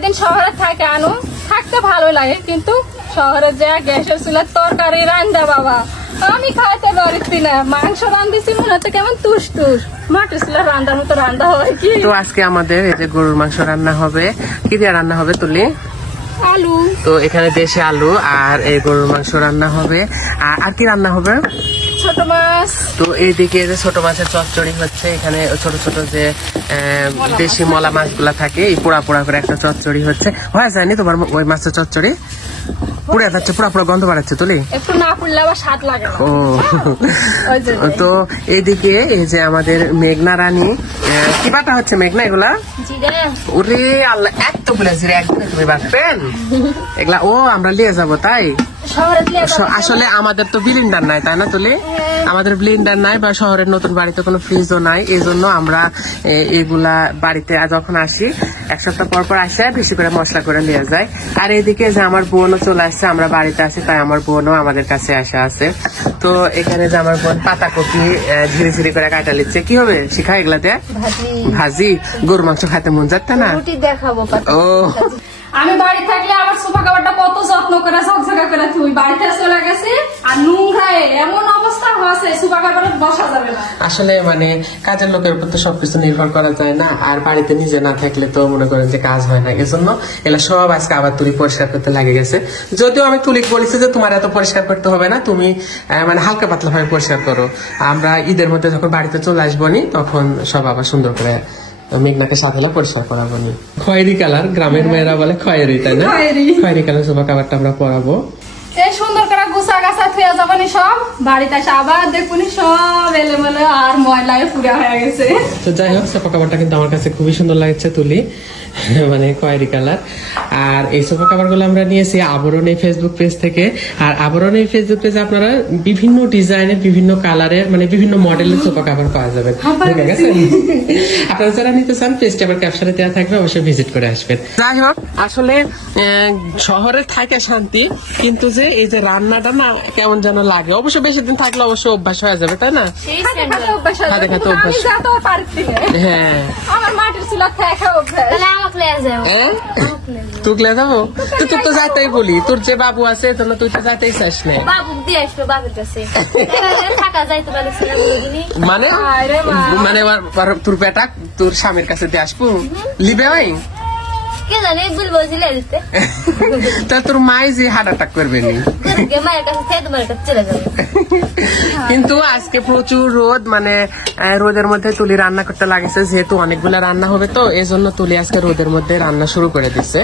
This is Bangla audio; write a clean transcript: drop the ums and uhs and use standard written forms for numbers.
কয়দিন শহরে থাকে আনু থাকতে ভালো লাগে, কিন্তু শহরে যা গ্যাসের চুলার তরকারি রান্না বাবা আমি খাইতে পারছি না। মাংস রান্ধিছি মনে হচ্ছে কেমন তুষ তুষ, মাটির চুলার রান্নার মতো রান্না হয় কি। তো আজকে আমাদের এই যে গরুর মাংস রান্না হবে, কি দিয়ে রান্না হবে তুলি? আলু। তো এখানে দেশি আলু আর এই গরুর মাংস রান্না হবে। আর কি রান্না হবে? ছোট মাছ। তো এইদিকে যে ছোট মাছের চচ্চড়ি হচ্ছে, এখানে ছোট ছোট যে দেশি মলা মাছগুলা থাকে এই পোড়া পোড়া করে একটা চচ্চড়ি হচ্ছে। হয়ে যায়নি তোমার ওই মাছের চচ্চড়ি? পুড়ে যাচ্ছে, পুরা পুরো গন্ধ বাড়াচ্ছে তুলি। একটু না পুড়লে আবার স্বাদ লাগে না। ও তো এইদিকে এই যে আমাদের মেঘনা রানী কি বাটা হচ্ছে মেঘনা এগুলা? ওরে আল্লাহ, এতগুলা জিরে একদিনে তুমি বাটবেন এগুলা? ও আমরা নিয়ে যাবো তাই? আসলে আমাদের তো ব্লেন্ডার নাই তাই না তুলি? আমাদের ব্লেন্ডার নাই বা শহরের নতুন বাড়িতে কোনো ফ্রিজও নাই, এই জন্য আমরা এগুলা বাড়িতে যখন আসি এক সপ্তাহ পর পর আসে বেশি করে মশলা করে নিয়ে যায়। আর এইদিকে যে আমার বোনও চলে আসছে, আমরা বাড়িতে আছি তাই আমার বোনও আমাদের কাছে আসা আছে। তো এখানে যে আমার বোন পাতাকপি ঝিরি ঝিরি করে কাটা নিচ্ছে। কি হবে শিখা এগুলাতে? ভাজি। গরুর মাংস খাইতে মন যাচ্ছে না? ও আমি বাড়ি থাকলে আমার সোফা কাপড়টা কত যত্ন করে ঝকঝকা করে তুই বাড়িতে চলে গেছে আর নোংরায় এমন অবস্থা হয়েছে সোফা কাপড়ে বসা যাবে না। আসলে মানে কাজের লোকের উপর তো সবকিছু নির্ভর করা যায় না, আর বাড়িতে নিজে না থাকলে তো মনে করেন যে কাজ হয় না। এজন্য এগুলা সব আজকে আবার তুলি পরিষ্কার করতে লাগে গেছে। যদিও আমি তুলি বলেছি যে তোমার এত পরিষ্কার করতে হবে না, তুমি মানে হালকা পাতলা ভাবে পরিষ্কার করো। আমরা ঈদের মধ্যে যখন বাড়িতে চলে আসবো নি তখন সব আবার সুন্দর করে মেঘনাকে সাথে পরিষ্কার করাবো নি। খয়েরি কালার, গ্রামের মেয়েরা বলে খয়েরি তাই না? খয়েরি কালার সোফা কাভারটা আমরা পরাবো। এই সুন্দর করে গুছা গাছা থুয়ে যাবানি সব, বাড়িতে এসে আবার দেখুনি সব এলোমেলো আর ময়লায় পুরা হয়ে গেছে। তো যাই হোক সোফা কাভারটা কিন্তু আমার কাছে খুবই সুন্দর লাগছে তুলি, মানে খয়েরি কালার। আর এই সোফা কাভার গুলো আমরা নিয়েছি আবরণ এই ফেসবুক পেজ থেকে। আর আবরণ এই ফেসবুক পেজে আপনারা বিভিন্ন ডিজাইনের, বিভিন্ন কালারের, মানে বিভিন্ন মডেলের সোফা কাভার পাওয়া যাবে। আপনারা যারা নিতে চান পেজটা আবার ক্যাপশনে দেওয়া থাকবে, অবশ্যই ভিজিট করে আসবেন। যাই হোক আসলে শহরে থাকে শান্তি, কিন্তু যে এই যে রান্নাটা না কেমন যেন লাগে। অবশ্য বেশি দিন থাকলে অবশ্য অভ্যাস হয়ে যাবে তাই না? হ্যাঁ আমার মাটির চুলা খাওয়া অভ্যাস। তুই যাবো? তুই তো যাইতেই বলি, তোর যে বাবু আছে তুই তো যাইতেই চাস না। মানে মানে তোর বেটা তোর স্বামীর কাছে দিয়ে আসবো লিবে ভাই? তা তোর মাই যে হার্ট অ্যাটাক করবে নি। কিন্তু আজকে প্রচুর রোদ, মানে রোদের মধ্যে তুলি রান্না করতে লাগেছে, যেহেতু অনেকগুলা রান্না হবে তো এই জন্য তুলি আজকে রোদের মধ্যে রান্না শুরু করে দিচ্ছে।